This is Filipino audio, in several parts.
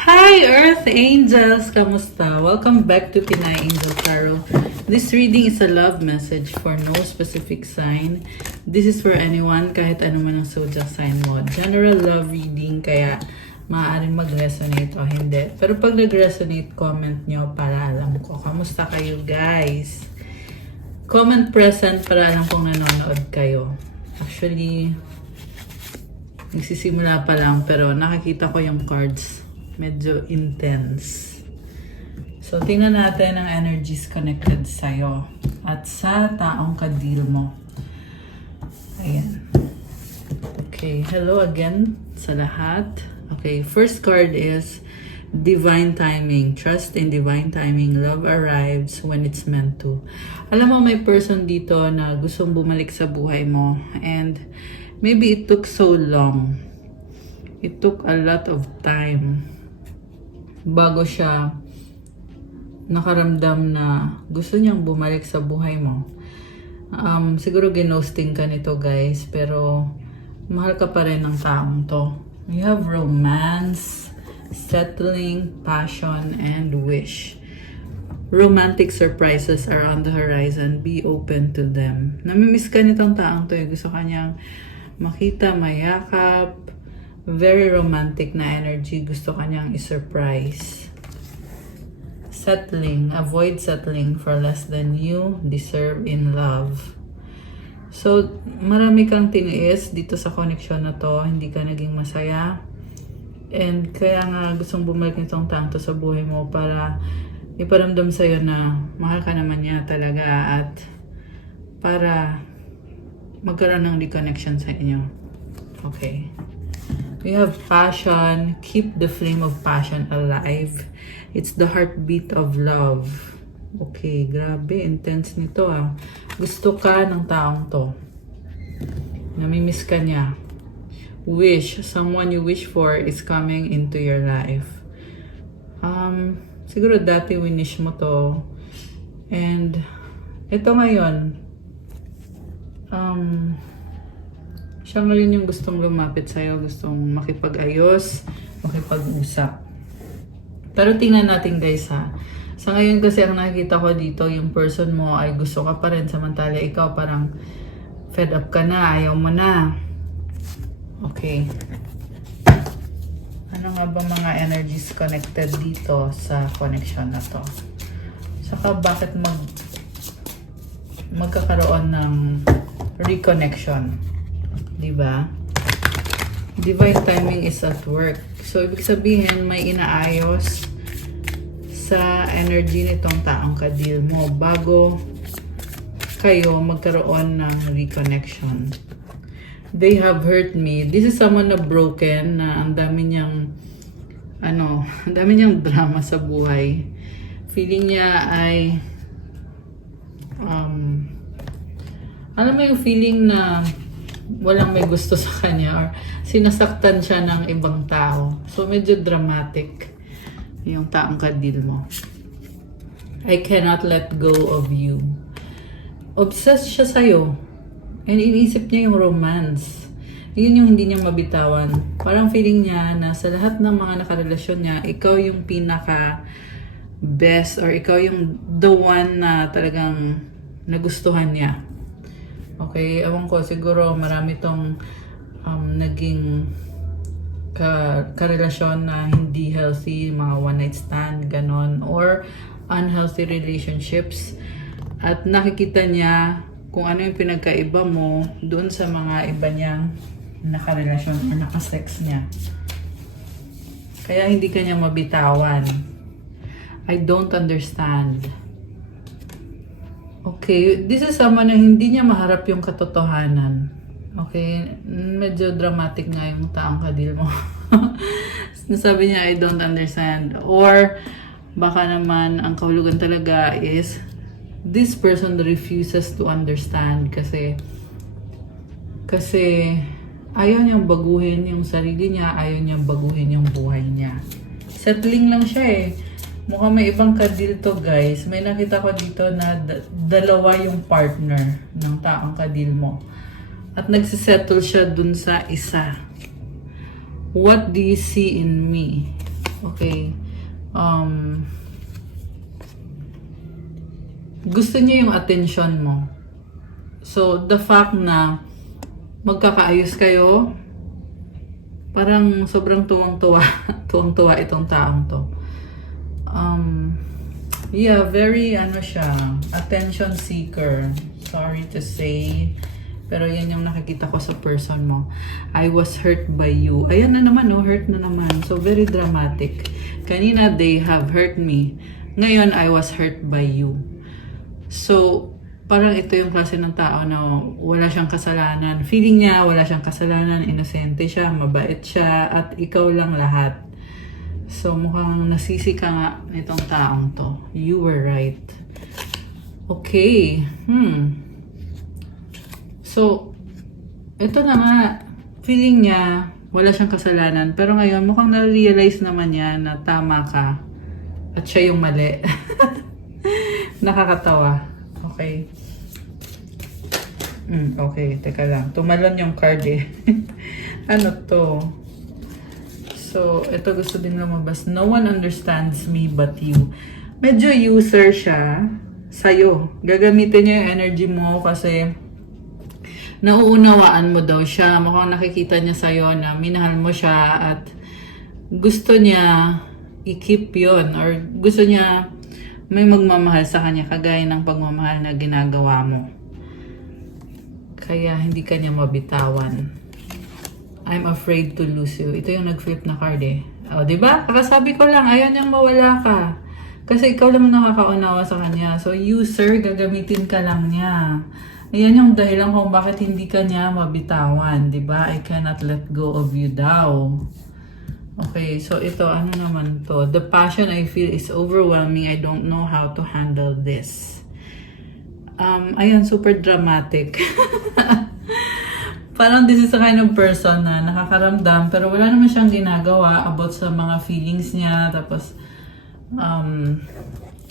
Hi Earth Angels! Kamusta? Welcome back to Pinay Angel Tarot. This reading is a love message for no specific sign. This is for anyone, kahit ano man ang zodiac sign mo. General love reading, kaya maaaring mag-resonate o hindi. Pero pag nag-resonate, comment nyo para alam ko. Kamusta kayo guys? Comment present para alam kong nanonood kayo. Actually, nagsisimula pa lang pero nakikita ko yung cards. Medyo intense. So, tingnan natin ang energies connected sa'yo at sa taong ka-deal mo. Ayan. Okay, hello again sa lahat. Okay, first card is divine timing. Trust in divine timing. Love arrives when it's meant to. Alam mo, may person dito na gustong bumalik sa buhay mo and maybe it took so long. It took a lot of time bago siya nakaramdam na gusto niyang bumalik sa buhay mo. Siguro ginosting ka nito guys, pero mahal ka pa rin ng taong to. You have romance, settling, passion, and wish. Romantic surprises are on the horizon. Be open to them. Namimiss ka nitong taong to. Gusto ka niyang makita, mayakap. Very romantic na energy. Gusto ka niyang i-surprise. Settling. Avoid settling for less than you deserve in love. So, marami kang tiniis dito sa connection na to. Hindi ka naging masaya. And kaya nga gustong bumalik nitong tanto sa buhay mo para iparamdam sa'yo na mahal ka naman niya talaga at para magkaroon ng reconnection sa inyo. Okay. We have passion. Keep the flame of passion alive. It's the heartbeat of love. Okay, grabe. Intense nito ah. Gusto ka ng taong to. Namimiss ka niya. Wish. Someone you wish for is coming into your life. Siguro dati winish mo to. And ito ngayon. Siya ngayon yung gustong lumapit sa'yo, gustong makipag-ayos, makipag-usap. Pero tingnan natin guys ha. Sa ngayon kasi ang nakikita ko dito, yung person mo ay gusto ka pa rin, samantala ikaw parang fed up ka na, ayaw mo na. Okay. Ano nga ba mga energies connected dito sa connection na to? Saka bakit magkakaroon ng reconnection? Diba? Divine timing is at work. So, ibig sabihin, may inaayos sa energy nitong taong ka-deal mo bago kayo magkaroon ng reconnection. They have hurt me. This is someone na broken, na ang dami niyang ang dami niyang drama sa buhay. Feeling niya ay alam mo yung feeling na walang may gusto sa kanya or sinasaktan siya ng ibang tao. So, medyo dramatic yung taong ka-deal mo. I cannot let go of you. Obsessed siya sa'yo. And iniisip niya yung romance. Yun yung hindi niya mabitawan. Parang feeling niya na sa lahat ng mga nakarelasyon niya, ikaw yung pinaka best or ikaw yung the one na talagang nagustuhan niya. Okay, ewan ko, siguro marami tong naging karelasyon na hindi healthy, mga one night stand, ganon, or unhealthy relationships. At nakikita niya kung ano yung pinagkaiba mo doon sa mga iba niyang nakarelasyon o nakasex niya. Kaya hindi ka niya mabitawan. I don't understand. Okay, this is someone na hindi niya maharap yung katotohanan. Okay, medyo dramatic nga yung taong ka-deal mo. Nasabi niya, I don't understand. Or, baka naman, ang kahulugan talaga is, this person refuses to understand kasi ayaw niyang baguhin yung sarili niya, ayaw niyang baguhin yung buhay niya. Settling lang siya eh. Mukhang may ibang ka-deal to guys. May nakita ko dito na dalawa yung partner ng taong ka-deal mo. At nagsisettle siya dun sa isa. What do you see in me? Okay. Gusto niya yung attention mo. So, the fact na magkakaayos kayo, parang sobrang tuwang-tuwa. Tuwang-tuwa itong taong to. Yeah, very attention seeker. Sorry to say. Pero yan yung nakikita ko sa person mo. I was hurt by you. Ayan na naman, hurt na naman. So, very dramatic. Kanina, they have hurt me. Ngayon, I was hurt by you. So, parang ito yung klase ng tao na wala siyang kasalanan. Feeling niya, wala siyang kasalanan. Inosente siya, mabait siya, at ikaw lang lahat. So, mukhang nasisi ka nga nitong taong to. You were right. Okay. So, ito na nga, feeling niya, wala siyang kasalanan. Pero ngayon, mukhang na-realize naman niya na tama ka. At siya yung mali. Nakakatawa. Okay. Okay, teka lang. Tumalon yung card eh. Ano to? So, ito gusto din lumabas. No one understands me but you. Medyo user siya sa'yo. Gagamitin niya yung energy mo kasi nauunawaan mo daw siya. Mukhang nakikita niya sa'yo na minahal mo siya at gusto niya i-keep yun or gusto niya may magmamahal sa kanya kagaya ng pagmamahal na ginagawa mo. Kaya hindi ka niya mabitawan. I'm afraid to lose you. Ito yung nag-flip na card eh. O, diba? Kakasabi ko lang, ayaw niyang mawala ka. Kasi ikaw lang nakakaunawa sa kanya. So, you, sir, gagamitin ka lang niya. Ayan yung dahilan kung bakit hindi ka niya mabitawan. Diba? I cannot let go of you daw. Okay, so ito, ano naman to? The passion I feel is overwhelming. I don't know how to handle this. Ayan, super dramatic. Parang this is a kind of person na nakakaramdam pero wala naman siyang ginagawa about sa mga feelings niya. Tapos,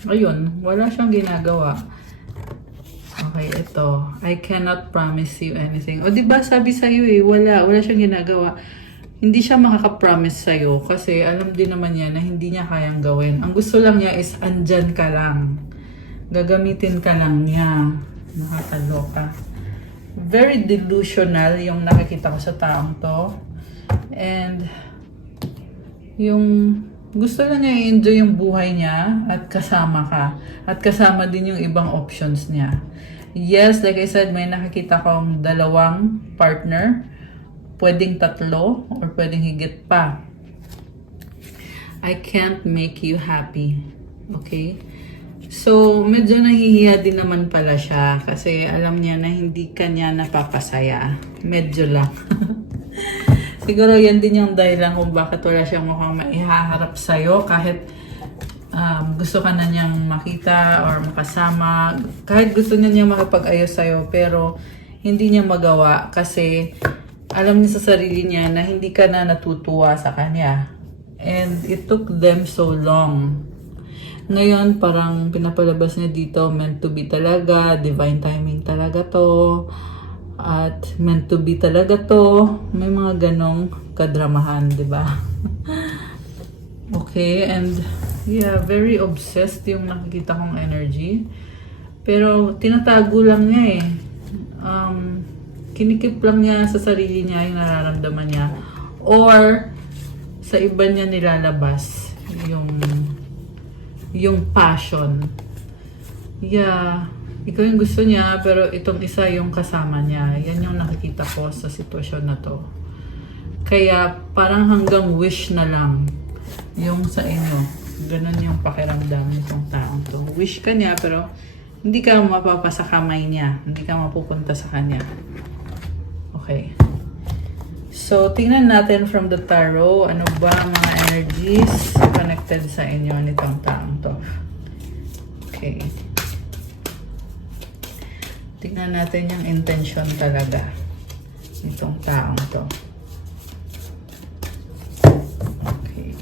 ayun, wala siyang ginagawa. Okay, ito. I cannot promise you anything. O, diba sabi sa'yo eh, wala siyang ginagawa. Hindi siya makaka-promise sa'yo kasi alam din naman niya na hindi niya kayang gawin. Ang gusto lang niya is andyan ka lang. Gagamitin ka lang niya. Nakakaloka. Very delusional yung nakikita ko sa taong to. And yung gusto lang niya i-enjoy yung buhay niya at kasama ka. At kasama din yung ibang options niya. Yes, like I said, may nakikita kong dalawang partner. Pwedeng 3 or pwedeng higit pa. I can't make you happy. Okay? So, medyo nahihiya din naman pala siya kasi alam niya na hindi kanya napapasaya. Medyo lang. Siguro yan din yung dahilan kung bakit wala siyang mukhang maihaharap sa'yo kahit gusto ka na niyang makita or makasama. Kahit gusto na niyang makipag-ayos sa'yo pero hindi niya magawa kasi alam niya sa sarili niya na hindi ka na natutuwa sa kanya. And it took them so long. Ngayon, parang pinapalabas niya dito, meant to be talaga, divine timing talaga to, at meant to be talaga to. May mga ganong kadramahan, di ba? Okay, and yeah, very obsessed yung nakikita kong energy. Pero tinatago lang niya eh. Kinikip lang niya sa sarili niya yung nararamdaman niya. Or sa iba niya nilalabas yung passion. Yeah, ikaw yung gusto niya, pero itong isa yung kasama niya. Yan yung nakikita ko sa sitwasyon na to. Kaya parang hanggang wish na lang yung sa inyo. Ganun yung pakiramdam nitong taong to. Wish ka niya, pero hindi ka mapapasa kamay niya. Hindi ka mapupunta sa kanya. Okay. So, tingnan natin from the tarot, ano ba ang mga energies connected sa inyo nitong taong to. Okay. Tingnan natin yung intention talaga nitong taong to. Okay.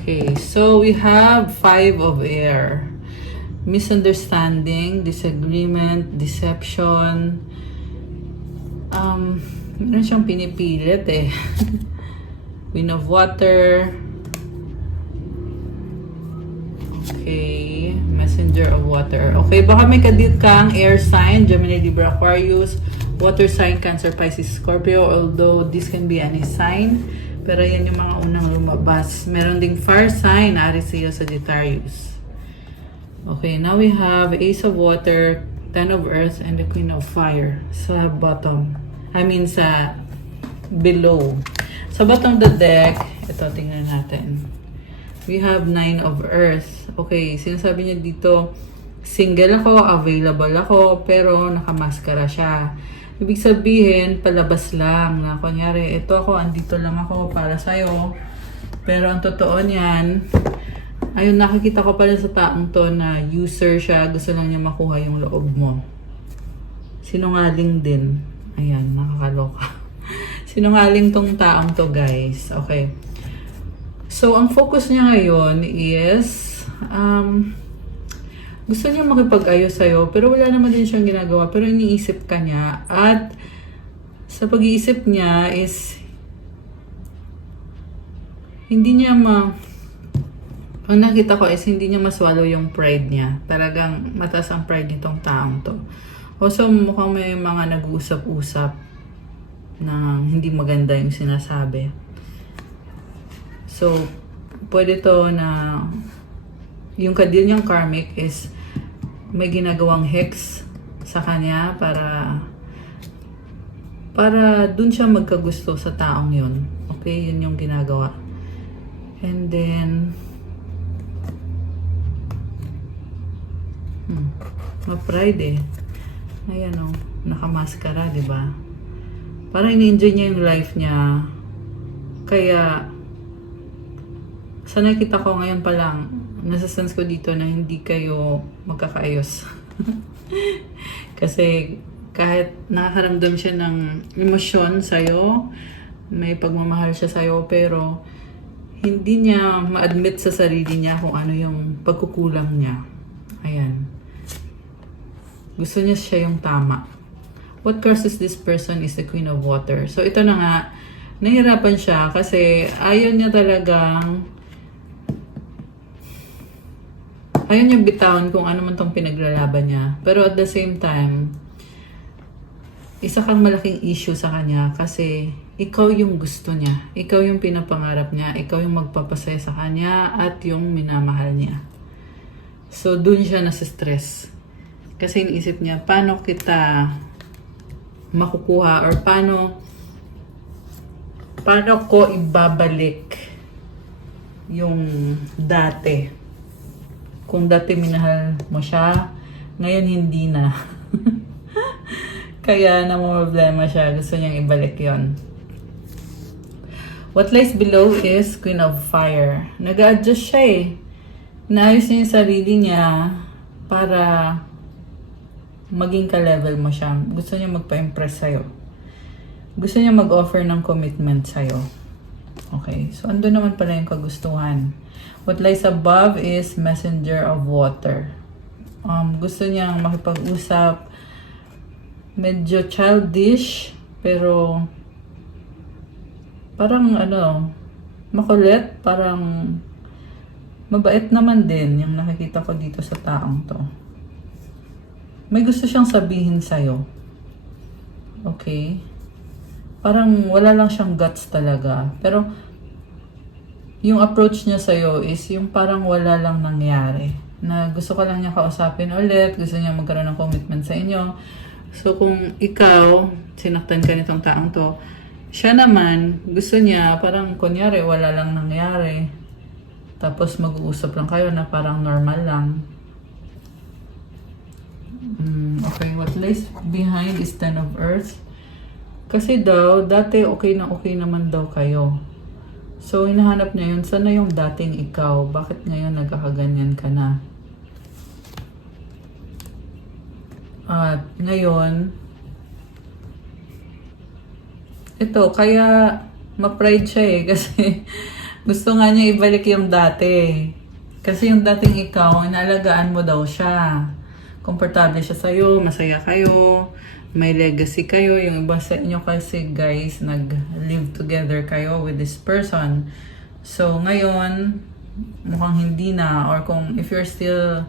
Okay, so we have 5 of air. Misunderstanding, disagreement, deception, Meron siyang pinipilit eh. Queen of Water. Okay, Messenger of Water. Okay, baka may kadit kang air sign, Gemini, Libra, Aquarius, water sign, Cancer, Pisces, Scorpio, although this can be any sign. Pero yan yung mga unang lumabas. Meron ding fire sign, Aries, Leo, Sagittarius. Okay, now we have Ace of Water, Ten of Earth, and the Queen of Fire sa bottom. I mean sa below. Sa bottom of the deck, ito tingnan natin. We have Nine of Earth. Okay, sinasabi niya dito, single ako, available ako, pero nakamaskara siya. Ibig sabihin, palabas lang na kunyari, ito ako, andito lang ako para sa'yo. Pero ang totoo niyan, ayun, nakikita ko pala sa taong to na user siya, gusto lang niya makuha yung loob mo. Sinungaling din. Ayan, nakakaloka. Sinungaling tong taong to, guys. Okay. So, ang focus niya ngayon is, gusto niya makipag-ayos sa'yo, pero wala naman din siyang ginagawa, pero iniisip ka niya, at sa pag-iisip niya is, hindi niya ang nakita ko is, hindi niya maswallow yung pride niya. Talagang mataas ang pride nitong taong to. Also, mukhang may mga nag-uusap-usap na hindi maganda yung sinasabi. So, pwede to na yung kadil niyang karmic is may ginagawang hex sa kanya para dun siya magkagusto sa taong yun. Okay, yun yung ginagawa. And then ma-pride eh. Ayan o, nakamaskara, diba? Parang ini-enjoy niya yung life niya. Kaya sa nakita ko ngayon pa lang, nasa-sense ko dito na hindi kayo magkakaayos. Kasi kahit nakakaramdam siya ng emosyon sa'yo, may pagmamahal siya sa'yo, pero hindi niya ma-admit sa sarili niya kung ano yung pagkukulang niya. Ayan. Gusto niya siya yung tama. What curses this person is the Queen of Water. So ito na nga, nahirapan siya kasi ayaw niya talagang ayaw niya bitawan kung ano man tong pinaglalaban niya. Pero at the same time, isa kang malaking issue sa kanya kasi ikaw yung gusto niya. Ikaw yung pinapangarap niya. Ikaw yung magpapasaya sa kanya at yung minamahal niya. So, dun siya nasa-stress. Kasi iniisip niya, paano kita makukuha or paano ko ibabalik yung dati. Kung dati minahal mo siya, ngayon hindi na. Kaya namumroblema siya. Gusto niyang ibalik yon. What lies below is Queen of Fire. Nag-a-adjust siya eh. Naayos niya yung sarili niya para maging ka-level mo siya. Gusto niya magpa-impress sa'yo. Gusto niya mag-offer ng commitment sa'yo. Okay, so ando naman pala yung kagustuhan. What lies above is Messenger of Water. Gusto niyang makipag-usap. Medyo childish, pero parang makulit, parang mabait naman din yung nakikita ko dito sa taong to. May gusto siyang sabihin sa'yo. Okay? Parang wala lang siyang guts talaga. Pero yung approach niya sa'yo is yung parang wala lang nangyari. Na gusto ko lang niya kausapin ulit, gusto niya magkaroon ng commitment sa inyo. So kung ikaw, sinaktan ka nitong taong to, siya naman, gusto niya parang kunyari wala lang nangyari. Tapos mag-uusap lang kayo na parang normal lang. Okay, what lies behind is Ten of Earth. Kasi daw, dati okay naman daw kayo. So, hinahanap niya yun, sana yung dating ikaw? Bakit ngayon nagkakaganyan ka na? At ngayon, ito, kaya ma-pride siya eh. Kasi gusto nga niya ibalik yung dati. Kasi yung dating ikaw, inalagaan mo daw siya. komportable siya sa'yo, masaya kayo, may legacy kayo. Yung iba sa inyo kasi guys, nag-live together kayo with this person. So ngayon, mukhang hindi na, or kung if you're still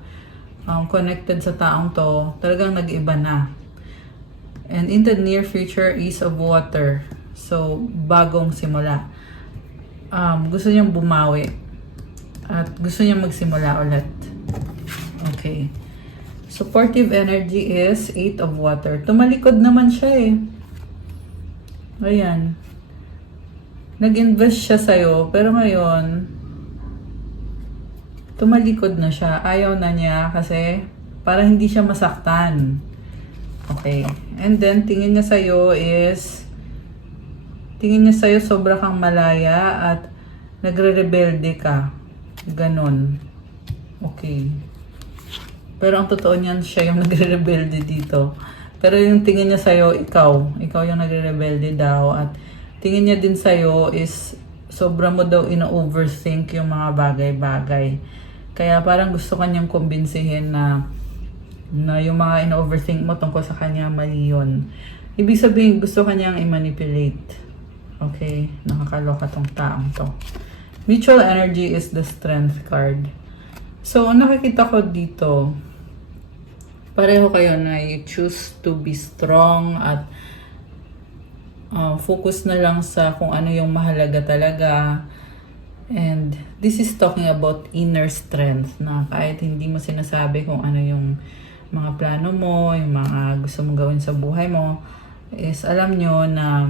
connected sa taong to, talagang nag-iba na. And in the near future, Ace of Water. So, bagong simula. Gusto niyang bumawi. At gusto niyang magsimula ulit. Okay. Supportive energy is 8 of Water. Tumalikod naman siya eh. Ayan. Nag-invest siya sa'yo, pero ngayon, tumalikod na siya. Ayaw na niya kasi para hindi siya masaktan. Okay. And then, tingin niya sa'yo sobra kang malaya at nagre-rebelde ka. Ganon. Okay. Pero ang totoo niyan, siya yung nagre-rebelde dito. Pero yung tingin niya sa'yo, ikaw yung nagre-rebelde daw. At tingin niya din sa'yo is sobra mo daw ina-overthink yung mga bagay-bagay. Kaya parang gusto kanyang kumbinsihin na yung mga ina-overthink mo tungkol sa kanya, mali yun. Ibig sabihin, gusto kanyang i-manipulate. Okay? Nakakaloka tong taong to. Mutual energy is the Strength card. So, nakikita ko dito, pareho kayo na you choose to be strong at focus na lang sa kung ano yung mahalaga talaga. And this is talking about inner strength na kahit hindi mo sinasabi kung ano yung mga plano mo, yung mga gusto mong gawin sa buhay mo, is alam nyo na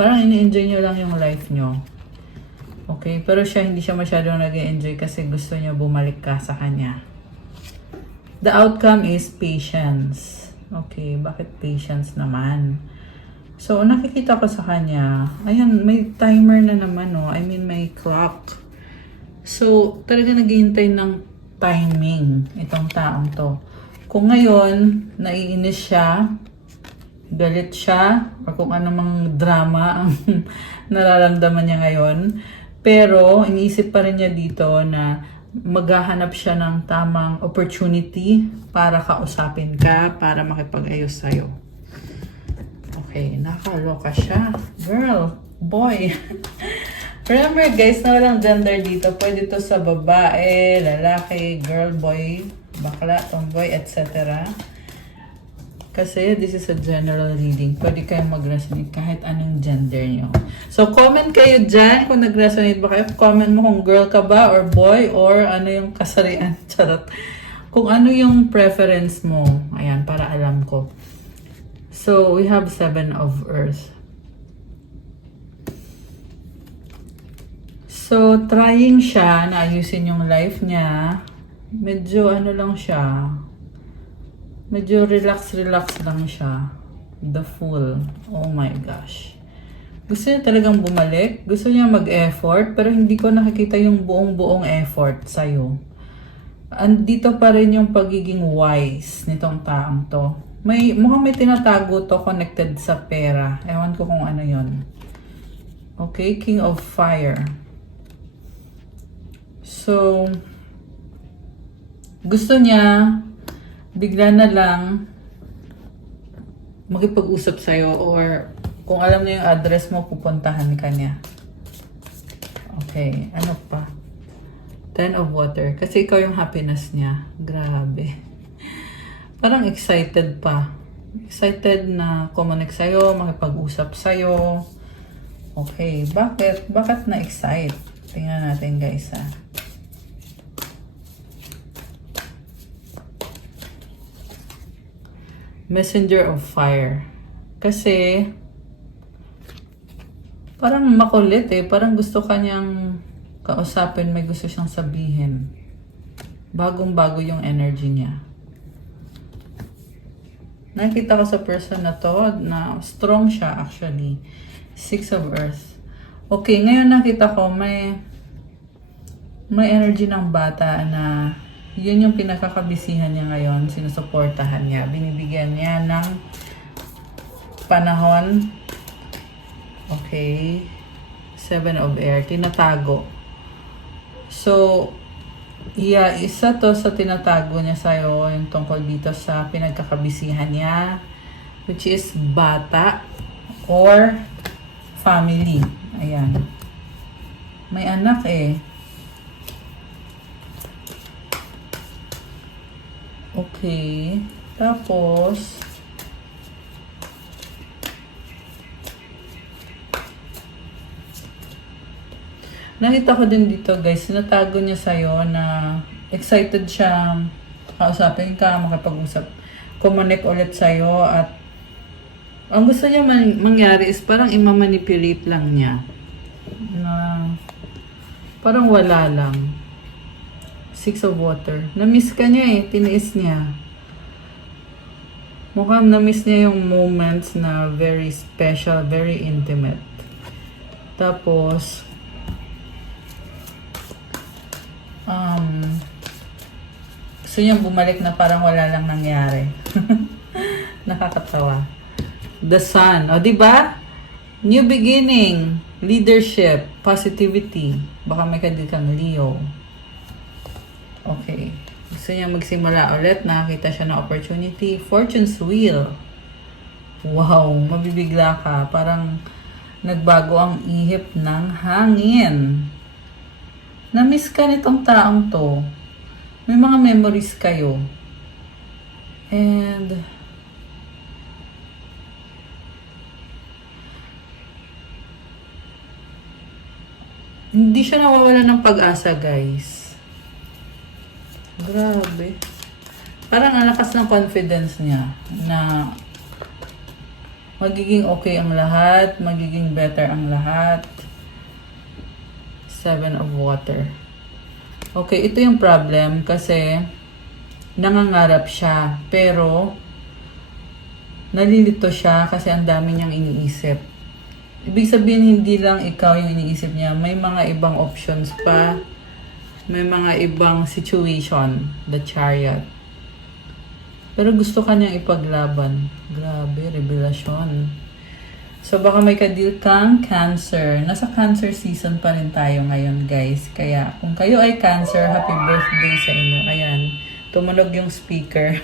parang ini-enjoy nyo lang yung life nyo. Okay? Pero hindi siya masyadong nag-enjoy kasi gusto niya bumalik ka sa kanya. The outcome is patience. Okay, bakit patience naman? So, nakikita ko sa kanya, ayan, may timer na naman, no? I mean, may clock. So, talaga naghihintay ng timing itong taong to. Kung ngayon, naiinis siya, galit siya, o kung anumang drama ang nararamdaman niya ngayon, pero iniisip pa rin niya dito na maghahanap siya ng tamang opportunity para kausapin ka, para makipag-ayos sa'yo. Okay, nakaloka siya. Girl, boy. Remember guys, na walang gender dito. Pwede to sa babae, lalaki, girl, boy, bakla, tomboy, etc. Kasi this is a general reading. Pwede kayong mag-resonate kahit anong gender nyo. So, comment kayo dyan kung nag-resonate ba kayo. Comment mo kung girl ka ba or boy or ano yung kasarian. Charot. Kung ano yung preference mo. Ayan, para alam ko. So, we have 7 of Earth. So, trying siya na ayusin yung life niya. Medyo ano lang siya. Medyo relax lang siya. The Fool. Oh my gosh. Gusto niya talagang bumalik. Gusto niya mag-effort. Pero hindi ko nakikita yung buong effort sa'yo. Andito pa rin yung pagiging wise nitong taong to. Mukhang may tinatago to connected sa pera. Ewan ko kung ano yon. Okay, King of Fire. So, gusto niya bigla na lang makipag-usap sa'yo or kung alam niya yung address mo, pupuntahan ka niya. Okay, ano pa? 10 of Water. Kasi ikaw yung happiness niya. Grabe. Parang excited pa. Excited na kumonek sa'yo, makipag-usap sa'yo. Okay, bakit? Bakit na-excite? Tingnan natin guys ha. Messenger of Fire. Kasi parang makulit eh. Parang gusto kanyang kausapin, may gusto siyang sabihin. Bagong-bago yung energy niya. Nakita ko sa person na to na strong siya actually. 6 of Earth. Okay, ngayon nakita ko may energy ng bata na yun yung pinakakabisihan niya ngayon, sinusuportahan niya, binibigyan niya ng panahon. Okay. 7 of Air, tinatago. So, Yeah, isa to sa tinatago niya sa'yo, yung tungkol dito sa pinagkakabisihan niya, which is bata or family. Ayan. May anak eh. Okay. Tapos, nakita ko din dito guys, sinatago niya sa'yo na excited siya kausapin ka, makapag-usap, connect ulit sa'yo at ang gusto niya mangyari is parang imamanipulate lang niya na parang wala lang. Six of Water. Na-miss ka niya eh, tiniis niya. Mukhang na-miss niya yung moments na very special, very intimate. Tapos, gusto niyang bumalik na parang wala lang nangyari. Nakakatawa. The Sun. O, diba? New beginning. Leadership. Positivity. Baka may kang Leo. Okay. Gusto niya magsimula ulit. Nakakita siya ng opportunity. Fortune's Wheel. Wow. Mabibigla ka. Parang nagbago ang ihip ng hangin. Na-miss ka nitong taong to. May mga memories kayo. And hindi siya nawawala ng pag-asa, guys. Grabe. Parang ang lakas ng confidence niya na magiging okay ang lahat, magiging better ang lahat. Seven of Water. Okay, ito yung problem kasi nangangarap siya pero nalilito siya kasi ang dami niyang iniisip. Ibig sabihin hindi lang ikaw yung iniisip niya, may mga ibang options pa. May mga ibang situation, the Chariot. Pero gusto ka niyang ipaglaban. Grabe, revelasyon. So, baka may kadil kang Cancer. Nasa Cancer season pa rin tayo ngayon, guys. Kaya, kung kayo ay Cancer, happy birthday sa inyo. Ayan, tumunog yung speaker.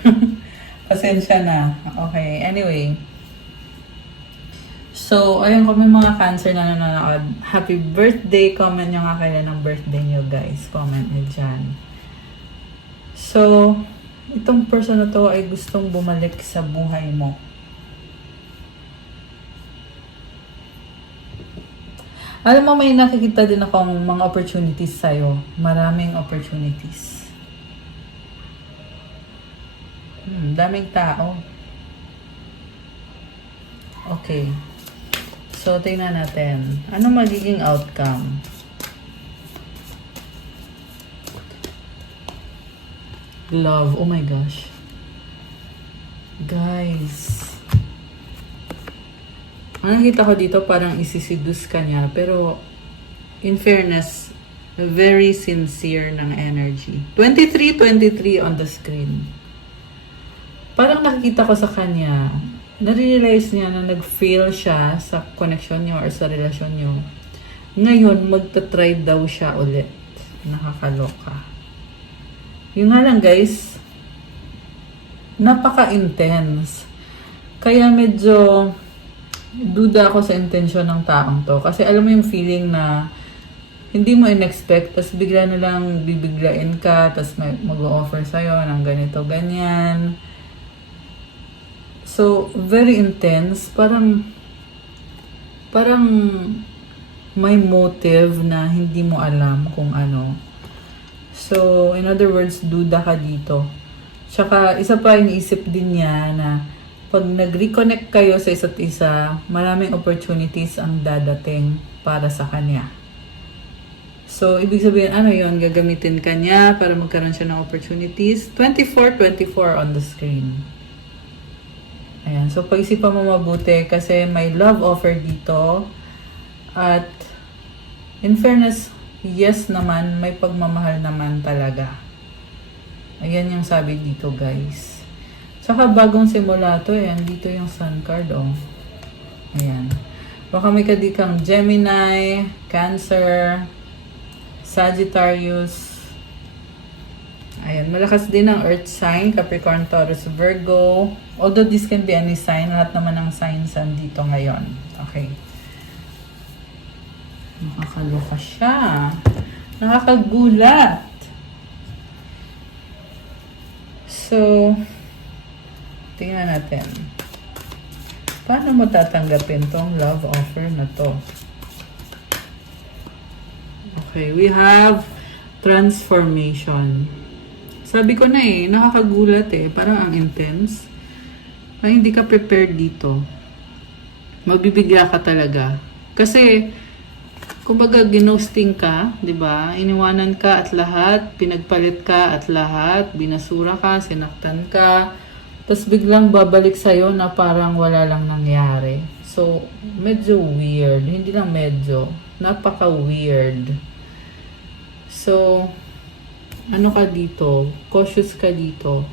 Pasensya na. Okay, anyway. So, ayun, kung may mga Cancer na nanonood, happy birthday. Comment nyo nga kailan ng birthday nyo, guys. Comment nyo dyan. So, itong person na to ay gustong bumalik sa buhay mo. Alam mo, may nakikita din akong mga opportunities sa'yo. Maraming opportunities. Daming tao. Okay. So, tingnan natin. Ano magiging outcome? Love. Oh my gosh. Guys. Ang nakita ko dito, parang isisidus ka niya. Pero, in fairness, very sincere ng energy. 23 on the screen. Parang nakikita ko sa kanya, na-realize niya na nag-fail siya sa connection niyo or sa relasyon niyo. Ngayon, magta-try daw siya ulit. Nakakaloka. Yung nga lang guys, napaka-intense. Kaya medyo duda ako sa intensyon ng taong to. Kasi alam mo yung feeling na hindi mo in-expect, tapos bigla na lang bibiglain ka, tapos mag-o-offer sa'yo ng ganito, ganyan. So, very intense. Parang may motive na hindi mo alam kung ano. So, in other words, duda ka dito. Tsaka, isa pa iniisip din niya na pag nag-reconnect kayo sa isa't isa, maraming opportunities ang dadating para sa kanya. So, ibig sabihin, ano yon, gagamitin ka niya para magkaroon siya ng opportunities. 24 on the screen. Ayan. So, pag-isipan mo mabuti kasi may love offer dito. At, in fairness, yes naman, may pagmamahal naman talaga. Ayan yung sabi dito, guys. Saka bagong simula to eh. Andito yung Sun card, oh. Ayan. Baka may kadikang Gemini, Cancer, Sagittarius, Ayan, malakas din ang earth sign, Capricorn, Taurus, Virgo. Although this can be any sign, lahat naman ng signs andito ngayon. Okay. Nakakaloka siya. Nakakagulat. So, tingnan natin. Paano mo tatanggapin tong love offer na to? Okay, we have transformation. Sabi ko na nakakagulat parang ang intense. Ay, hindi ka prepared dito. Mabibigla ka talaga. Kasi, kumbaga ginosting ka, di ba? Iniwanan ka at lahat, pinagpalit ka at lahat, binasura ka, sinaktan ka, tapos biglang babalik sa'yo na parang wala lang nangyari. So, medyo weird. Hindi lang medyo. Napaka-weird. So, ano ka dito? Cautious ka dito.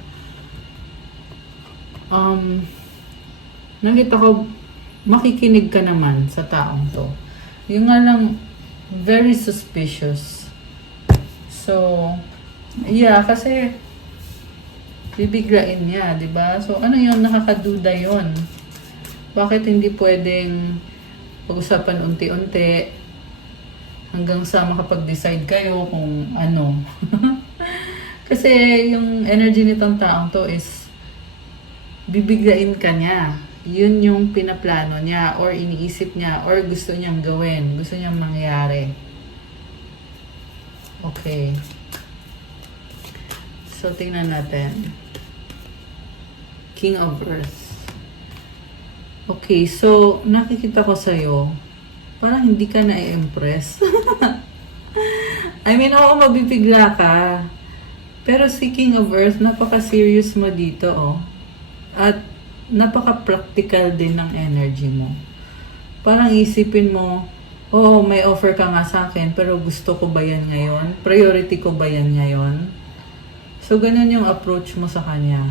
Nakita ko, makikinig ka naman sa taong to. Yung nga lang, very suspicious. So, yeah, kasi bibiglain niya, di ba? So, ano yun? Nakakaduda yun. Bakit hindi pwedeng pag-usapan unti-unti hanggang sa makapag-decide kayo kung ano? Kasi yung energy nitong taong to is bibiglain ka niya. Yun yung pinaplano niya or iniisip niya or gusto niyang gawin, gusto niyang mangyari. Okay. So, tingnan natin. King of Earth. Okay, so, nakikita ko sa'yo, parang hindi ka na-impress. I mean, oo, mabibigla ka. Pero si King of Earth, napaka-serious mo dito, At napaka-practical din ng energy mo. Parang isipin mo, may offer ka nga sa akin, pero gusto ko ba yan ngayon? Priority ko ba yan ngayon? So, ganun yung approach mo sa kanya.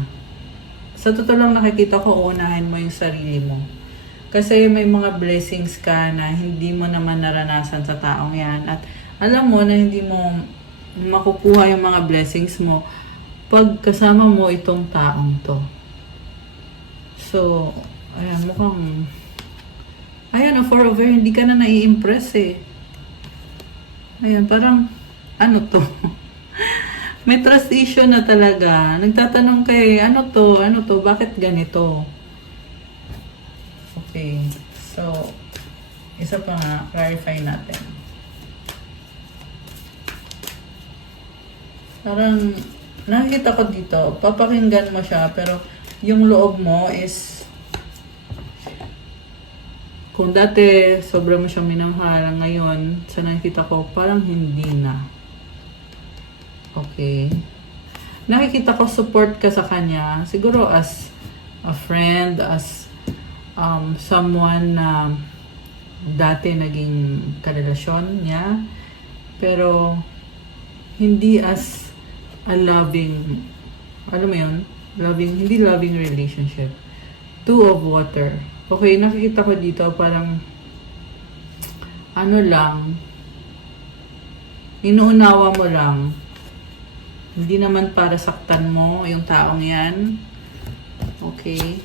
Sa totoo lang nakikita ko, uunahin mo yung sarili mo. Kasi may mga blessings ka na hindi mo naman naranasan sa taong yan. At alam mo na hindi mo makukuha yung mga blessings mo pag kasama mo itong taong to. So, ayan, mukhang ayan, for over, hindi ka na nai-impress Ayan, parang ano to? May trust issue na talaga. Nagtatanong kay, ano to, bakit ganito? Okay, so, isa pa nga, clarify natin. Parang, nakikita ko dito, papakinggan mo siya, pero yung loob mo is, kung dati sobra mo siyang minamahal, ngayon, sa nakikita ko, parang hindi na. Okay. Nakikita ko support ka sa kanya. Siguro as a friend, as someone na dati naging karelasyon niya. Pero hindi as a loving, alam mo yun? Hindi loving relationship. Two of water. Okay, nakikita ko dito parang ano lang, inuunawa mo lang. Hindi naman para saktan mo yung taong yan. Okay.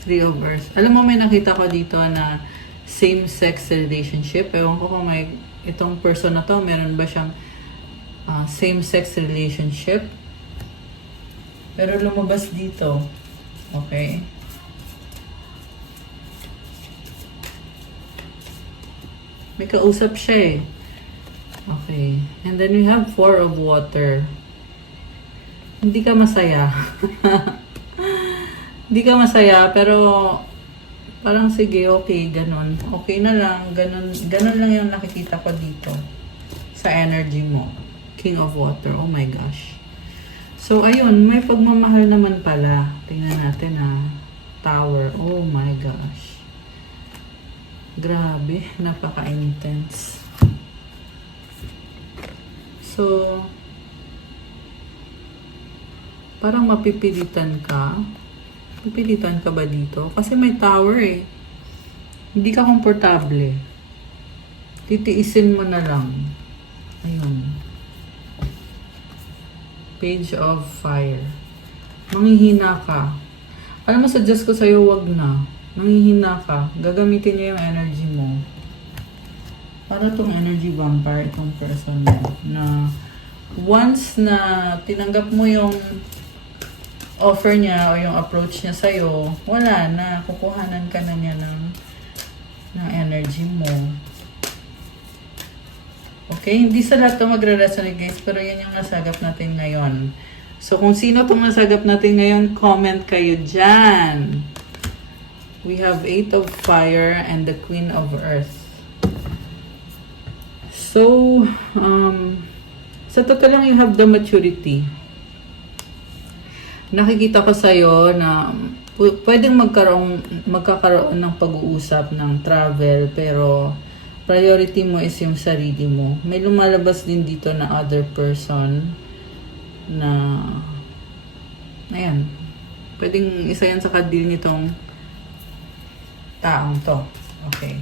Three of Earth. Alam mo, may nakita ko dito na same-sex relationship. Ewan ko kung may itong person na to, meron ba siyang same-sex relationship. Pero lumabas dito. Okay. May kausap siya Okay. And then we have Four of Water. Hindi ka masaya. Hindi ka masaya, pero parang sige, okay, ganun. Okay na lang, ganun lang yung nakikita ko dito sa energy mo. King of Water, oh my gosh. So, ayun, may pagmamahal naman pala. Tingnan natin Tower, oh my gosh. Grabe, napaka-intense. So, parang mapipilitan ka. Pipilitan ka ba dito? Kasi may tower Hindi ka komportable. Titiisin mo na lang. Ayun. Page of Fire. Manghihina ka. Alam mo, suggest ko sa'yo, wag na. Manghihina ka. Gagamitin niyo yung energy mo. Para tong energy vampire, itong person mo. Na once na tinanggap mo yung offer niya o yung approach niya sa'yo, wala na. Kukuhanan ka na niya ng energy mo. Okay? Hindi sa lahat ito magre-resonate guys, pero yan yung nasagap natin ngayon. So, kung sino itong nasagap natin ngayon, comment kayo dyan. We have 8 of Fire and the Queen of Earth. So, sa totoo lang, you have the maturity. Nakikita ko sa'yo na pwedeng magkakaroon ng pag-uusap ng travel, pero priority mo is yung sarili mo. May lumalabas din dito na other person na, ayan, pwedeng isa yan sa kadil nitong taong to. Okay.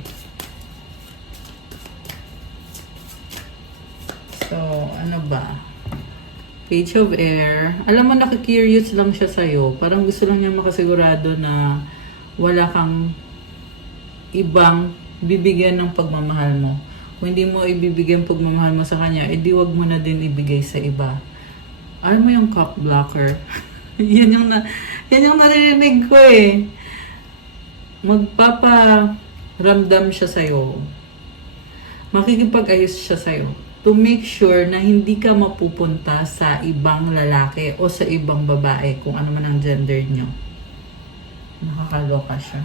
So, ano ba? Page of Air. Alam mo, nakikurious lang siya sa'yo. Parang gusto lang niya makasigurado na wala kang ibang bibigyan ng pagmamahal mo. Kung hindi mo ibibigyan pagmamahal mo sa kanya, edi wag mo na din ibigay sa iba. Alam mo yung cock blocker? yan yung narinig ko eh. Magpaparamdam siya sa'yo. Makikipag-ayos siya sa'yo. To make sure na hindi ka mapupunta sa ibang lalaki o sa ibang babae, kung ano man ang gender nyo. Nakakaloka siya.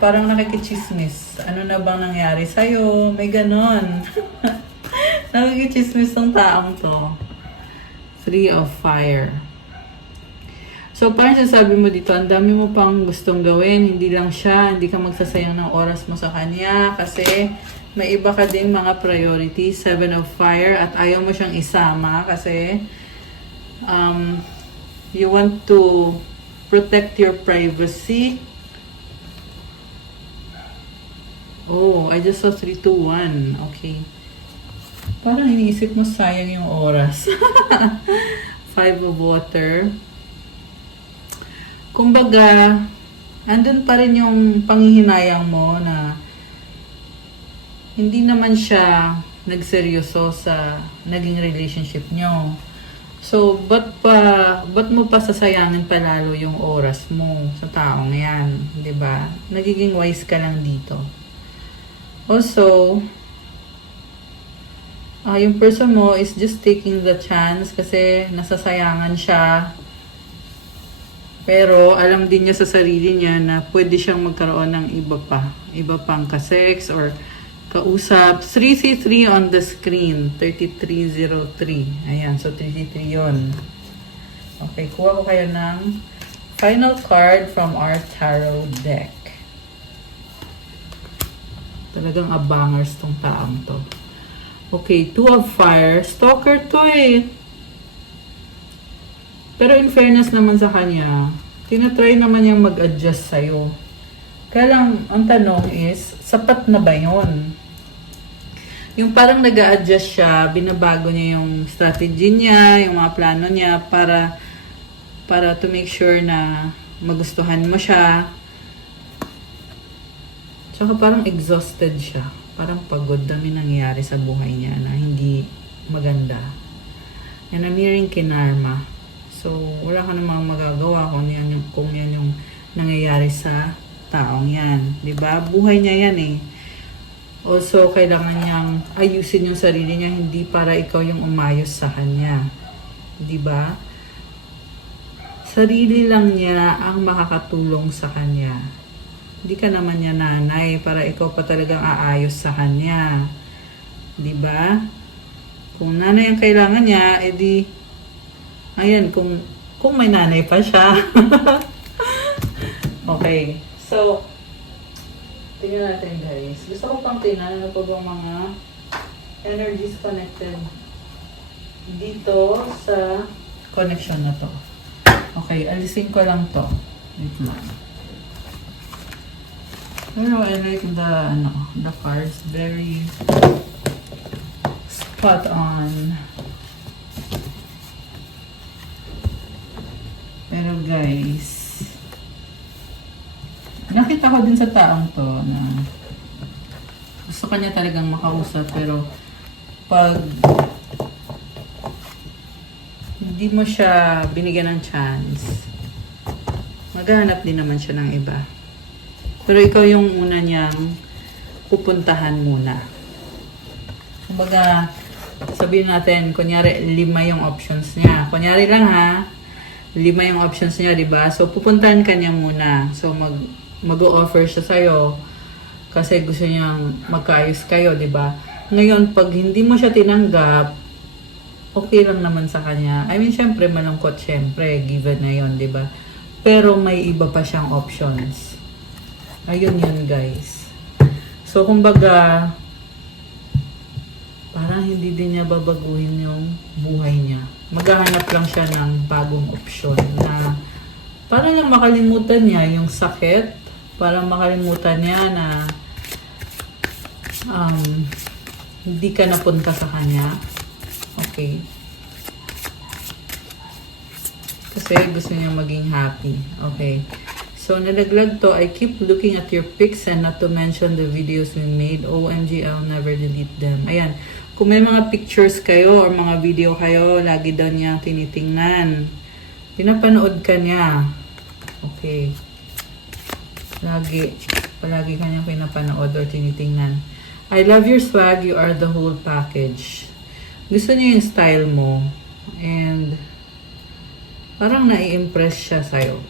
Parang nakikichismis. Ano na bang nangyari sa'yo? May ganon. Nakikichismis ng taong to. 3 of Fire. So, parang sasabi mo dito, ang dami mo pang gustong gawin. Hindi lang siya, hindi ka magsasayang ng oras mo sa kanya. Kasi, may iba ka din mga priorities. 7 of Fire. At ayaw mo siyang isama kasi you want to protect your privacy. Oh, I just saw 3-2-1. Okay. Parang iniisip mo sayang yung oras. 5 of Water. Kumbaga, andun pa rin yung panghihinayang mo na hindi naman siya nagseryoso sa naging relationship nyo. So, ba't mo pa sasayangin palalo yung oras mo sa taong yan? 'Di ba? Nagiging wise ka lang dito. Also, yung person mo is just taking the chance kasi nasasayangan siya. Pero alam din niya sa sarili niya na pwede siyang magkaroon ng iba pang ka-sex or kausap. 333 on the screen. 3303. Ayan, so 333 yun. Okay, kuha ko kayo ng final card from our tarot deck. Talagang abangers tong taong to. Okay, 2 of Fire. Stalker to eh. Pero in fairness naman sa kanya, tinatry naman niyang mag-adjust sa'yo. Kaya lang, ang tanong is, sapat na ba yun? Yung parang nag-a-adjust siya, binabago niya yung strategy niya, yung mga plano niya para to make sure na magustuhan mo siya. Tsaka parang exhausted siya. Parang pagod, dami nangyayari sa buhay niya na hindi maganda. And I'm hearing kinarma. So, wala ka namang magagawa kung yan yung nangyayari sa taong yan. 'Di ba? Buhay niya yan eh. Also, kailangan niyang ayusin yung sarili niya, hindi para ikaw yung umayos sa kanya. 'Di ba? Sarili lang niya ang makakatulong sa kanya. Hindi ka naman niya nanay para ikaw pa talagang aayos sa kanya. 'Di ba? Kung nanay ang kailangan niya, edi ayan, kung may nanay pa siya. Okay. So, tingnan natin guys. Gusto ko pang tingnan ano pa bang mga energies connected dito sa connection na to. Okay, alisin ko lang to. Wait lang. Pero I like the cards. Very spot on. Pero guys, nakita ko din sa taong to na gusto kanya talagang makausap, pero pag hindi mo siya binigyan ng chance, maghahanap din naman siya ng iba. Pero ikaw yung una niyang pupuntahan muna. Kumbaga, sabihin natin, kunyari, 5 yung options niya. Kunyari lang ha, 5 yung options niya, di ba? So, pupuntahan ka niya muna. So, mag-o-offer siya sa'yo kasi gusto niyang magkaayos kayo, di ba? Ngayon, pag hindi mo siya tinanggap, okay lang naman sa kanya. I mean, syempre, malungkot, syempre, given na yun, di ba? Pero may iba pa siyang options. Ayun yun, guys. So, kumbaga, parang hindi din niya babaguhin yung buhay niya. Maghahanap lang siya ng bagong opsyon na para lang makalimutan niya yung sakit, para makalimutan niya na hindi ka napunta sa kanya. Okay. Kasi gusto niya maging happy. Okay. So, nalaglag to. I keep looking at your pics and not to mention the videos we made. OMG, I'll never delete them. Ayan. Kung may mga pictures kayo or mga video kayo, lagi daw niya tinitingnan. Pinapanood ka niya. Okay. Palagi ka niya pinapanood or tinitingnan. I love your swag. You are the whole package. Gusto niya yung style mo. And parang nai-impress siya sa'yo.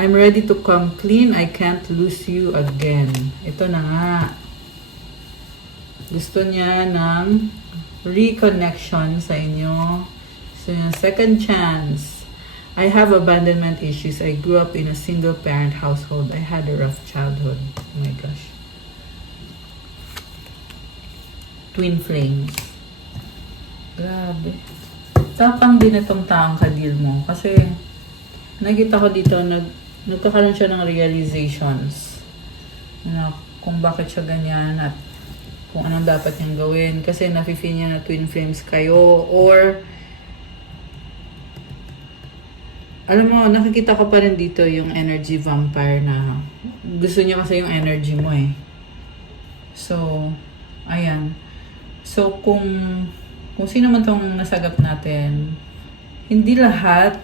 I'm ready to come clean. I can't lose you again. Ito na nga. Gusto niya ng reconnection sa inyo. So, second chance. I have abandonment issues. I grew up in a single-parent household. I had a rough childhood. Oh my gosh. Twin flames. Grabe. Tapang din itong taong kadil mo. Kasi, nakita ko dito, nagkakaroon siya ng realizations na kung bakit siya ganyan at kung anong dapat niyang gawin. Kasi nafe-feel niya na twin flames kayo, or alam mo, nakikita ko pa rin dito yung energy vampire na gusto niya kasi yung energy mo eh. So, ayan. So, kung sino man tong nasagap natin, hindi lahat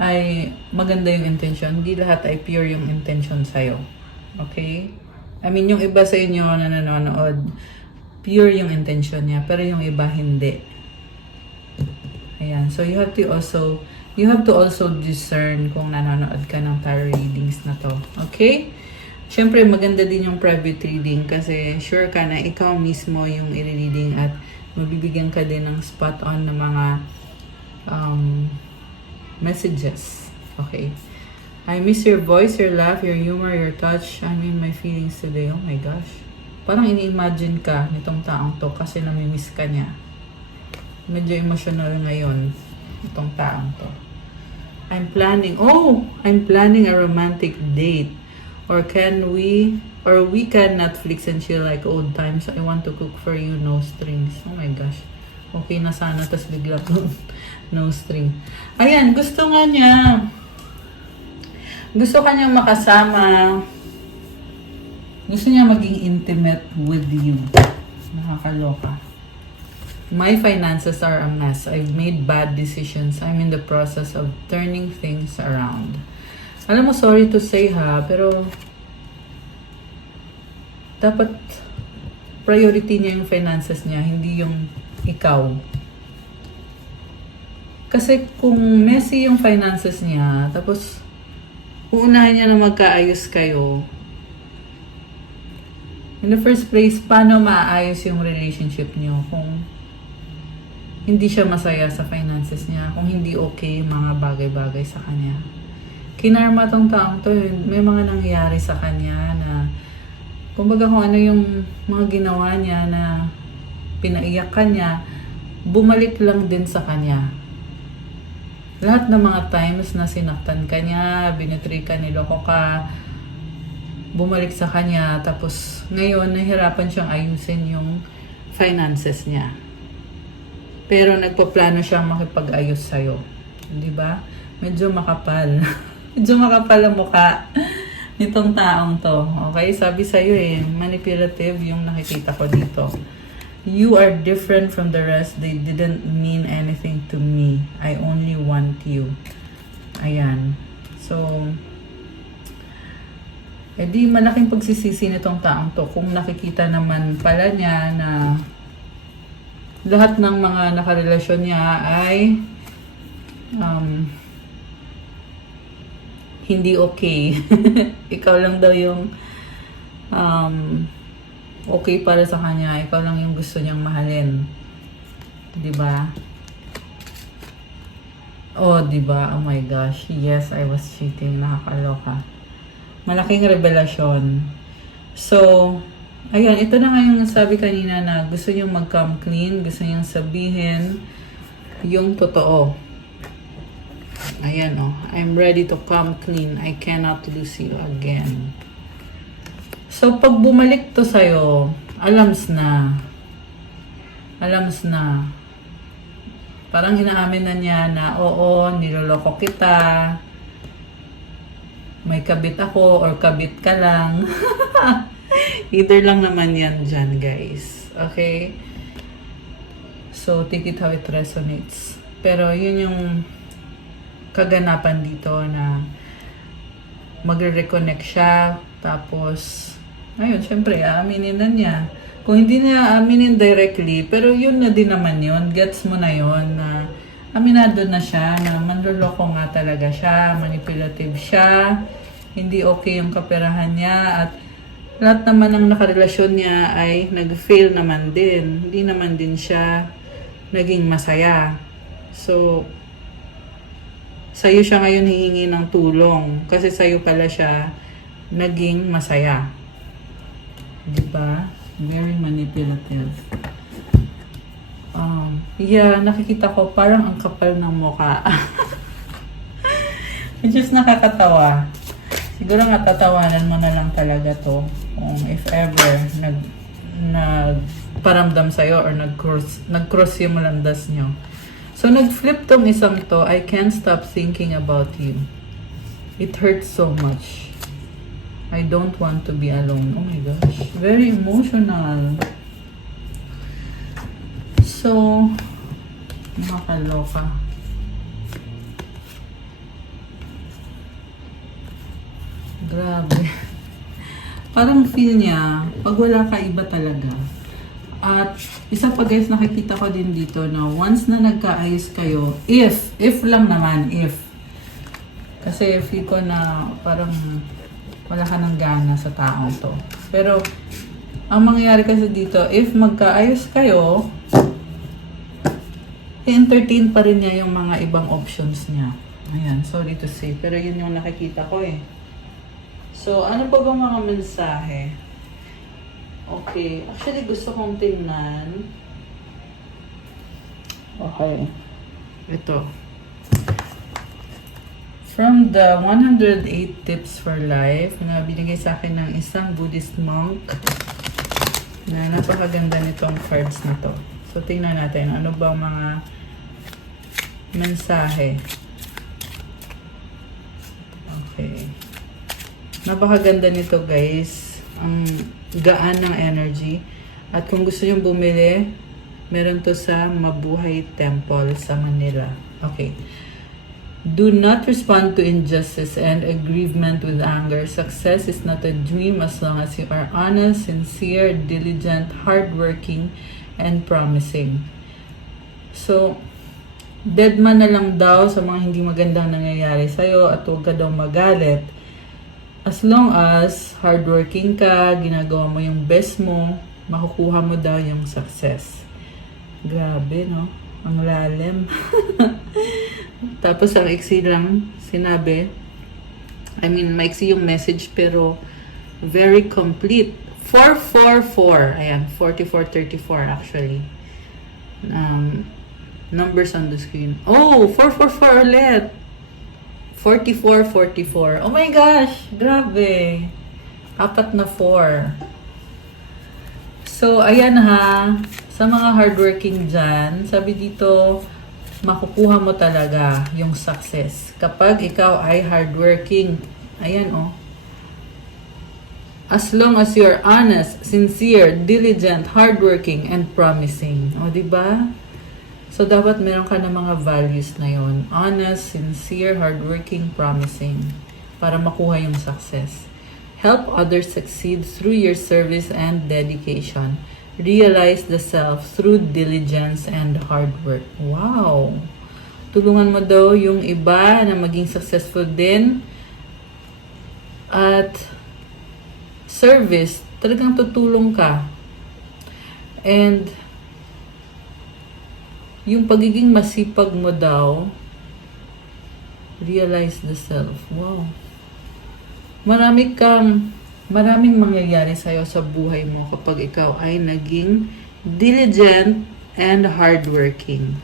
ay maganda yung intention. Hindi lahat ay pure yung intention sa'yo. Okay? I mean, yung iba sa inyo na nanonood, pure yung intention niya, pero yung iba hindi. Ayan. So, you have to also discern kung nanonood ka ng tarot readings na to. Okay? Siyempre, maganda din yung private reading kasi sure ka na ikaw mismo yung i-reading at mabibigyan ka din ng spot on na mga messages. Okay. I miss your voice, your laugh, your humor, your touch. I mean, my feelings today. Oh my gosh. Parang ini-imagine ka nitong taong to kasi namimiss ka niya. Medyo emotional ngayon itong taong to. I'm planning a romantic date. Or we can Netflix and chill like old times. I want to cook for you, no strings. Oh my gosh. Okay na sana, tas bigla no string. Ayan, gusto nga niya. Gusto kanyang makasama. Gusto niya maging intimate with you. Nakakaloka. My finances are a mess. I've made bad decisions. I'm in the process of turning things around. Alam mo, sorry to say ha, pero dapat priority niya yung finances niya, hindi yung ikaw. Kasi kung messy yung finances niya, tapos uunahin niya na magkaayos kayo, in the first place, paano maayos yung relationship niyo kung hindi siya masaya sa finances niya, kung hindi okay yung mga bagay-bagay sa kanya. Kinarma tong taong to, may mga nangyayari sa kanya na kumbaga kung ano yung mga ginawa niya na pinaiyak ka niya, bumalik lang din sa kanya. Lahat ng mga times na sinaktan ka niya, binitray ka, niloko ka, bumalik sa kanya, tapos ngayon nahirapan siyang ayusin yung finances niya. pero nagpaplano siyang makipag-ayos sa'yo. Di ba? Medyo makapal. Medyo makapal ang mukha nitong taong to. Okay? Sabi sa'yo manipulative yung nakikita ko dito. You are different from the rest. They didn't mean anything to me. I only want you. Ayan. So, di malaking pagsisisi nitong taong to kung nakikita naman pala niya na lahat ng mga nakarelasyon niya ay hindi okay. Ikaw lang daw yung okay para sa kanya. Ikaw lang yung gusto niyang mahalin. Diba? Oh, diba? Oh my gosh. Yes, I was cheating. Nakakaloka. Malaking revelasyon. So, ayun, ito na nga yung sabi kanina na gusto niyong mag-come clean, gusto niyong sabihin yung totoo. Ayan I'm ready to come clean. I cannot lose you again. So, pag bumalik to sa'yo, alams na. Alams na. Parang inaamin na niya na, oo, niloloko kita. May kabit ako or kabit ka lang. Either lang naman yan dyan, guys. Okay? So, take it how it resonates. Pero, yun yung kaganapan dito na magre-reconnect siya. Tapos, ayun, syempre, aaminin na niya. Kung hindi niya aaminin directly, pero yun na din naman yun. Gets mo na yun na aminado na siya na manloloko nga talaga siya, manipulative siya, hindi okay yung kaperahan niya, at lahat naman ng nakarelasyon niya ay nag-fail naman din. Hindi naman din siya naging masaya. So, sa'yo siya ngayon hihingi ng tulong kasi sa'yo pala siya naging masaya. Diba? Very manipulative. Yeah, nakikita ko parang ang kapal ng mukha. Which is nakakatawa. Siguro nga tatawanan mo na lang talaga to kung if ever nagparamdam sa'yo or nag-cross yung landas nyo. So, nag-flip tong isang to, I can't stop thinking about you. It hurts so much. I don't want to be alone. Oh my gosh. Very emotional. So, nakakaloka. Grabe. Parang feel niya, pag wala ka, iba talaga. At isa pa guys, nakikita ko din dito na once na nagkaayos kayo, if lang naman, if. Kasi feel ko na parang wala ka ng gana sa taong to. Pero, ang mangyayari kasi dito, if magkaayos kayo, i-entertain pa rin niya yung mga ibang options niya. Ayan, sorry to say. Pero yun yung nakikita ko So, ano pa bang mga mensahe? Okay. Actually, gusto kong tingnan. Okay. Ito. From the 108 Tips for Life, na binigay sa akin ng isang Buddhist monk na napakaganda nitong cards na to. So, tingnan natin. Ano ba mga mensahe? Okay. Napakaganda nito guys. Ang gaan ng energy. At kung gusto nyo bumili, meron to sa Mabuhay Temple sa Manila. Okay. Do not respond to injustice and aggrievement with anger. Success is not a dream as long as you are honest, sincere, diligent, hardworking, and promising. So, dead man na lang daw sa mga hindi magandang nangyayari sa'yo at huwag ka daw magalit. As long as hardworking ka, ginagawa mo yung best mo, makukuha mo daw yung success. Grabe, no? Ang lalim. Tapos ang iksi lang sinabi. I mean, maiksi yung message pero very complete. 444. Ayan, 4434 actually. Numbers on the screen. Oh, 444 ulit. 4444. Oh my gosh, grabe. 4 na 4. So, ayan ha. Sa mga hardworking dyan, sabi dito, makukuha mo talaga yung success. Kapag ikaw ay hardworking, ayan oh. As long as you're honest, sincere, diligent, hardworking, and promising. O, diba? So, dapat meron ka ng mga values na yon. Honest, sincere, hardworking, promising. Para makuha yung success. Help others succeed through your service and dedication. Realize the self through diligence and hard work. Wow! Tulungan mo daw yung iba na maging successful din. At service, talagang tutulong ka. And yung pagiging masipag mo daw, realize the self. Wow! Maraming mangyayari sa'yo sa buhay mo kapag ikaw ay naging diligent and hardworking.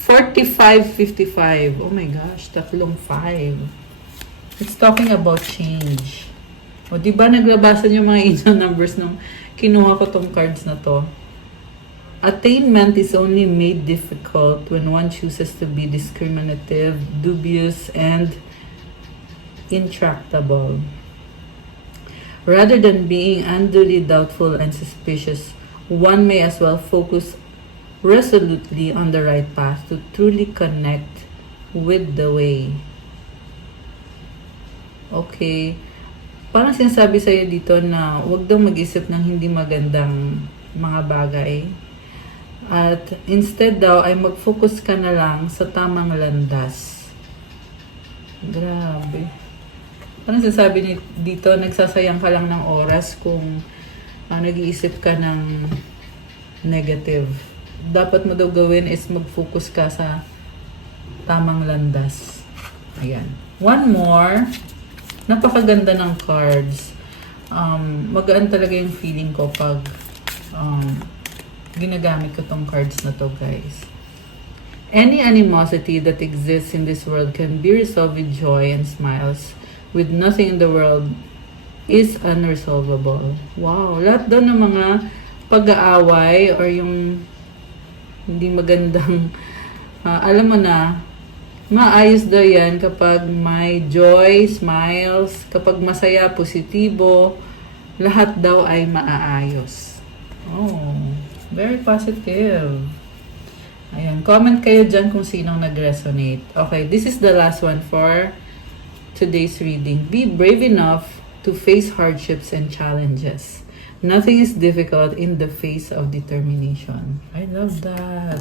45-55. Oh my gosh, 3 5. It's talking about change. O, diba naglabasan yung mga angel numbers nung kinuha ko tong cards na to? Attainment is only made difficult when one chooses to be discriminative, dubious, and intractable. Rather than being unduly doubtful and suspicious, one may as well focus resolutely on the right path to truly connect with the way. Okay. Parang sinasabi sa'yo dito na huwag daw mag-isip ng hindi magandang mga bagay. At instead daw ay mag-focus ka na lang sa tamang landas. Grabe. Parang sinasabi dito, nagsasayang ka lang ng oras kung nag-iisip ka ng negative. Dapat mo daw gawin is mag-focus ka sa tamang landas. Ayan. One more. Napakaganda ng cards. Magaan talaga yung feeling ko pag ginagamit ko tong cards na to, guys. Any animosity that exists in this world can be resolved with joy and smiles. With nothing in the world is unresolvable. Wow! Lahat daw ng mga pag-aaway or yung hindi magandang, alam mo na, maayos daw yan kapag may joy, smiles, kapag masaya, positibo, lahat daw ay maaayos. Oh, very positive. Ayan, comment kayo dyan kung sinong nag-resonate. Okay, this is the last one for today's reading. Be brave enough to face hardships and challenges. Nothing is difficult in the face of determination. I love that.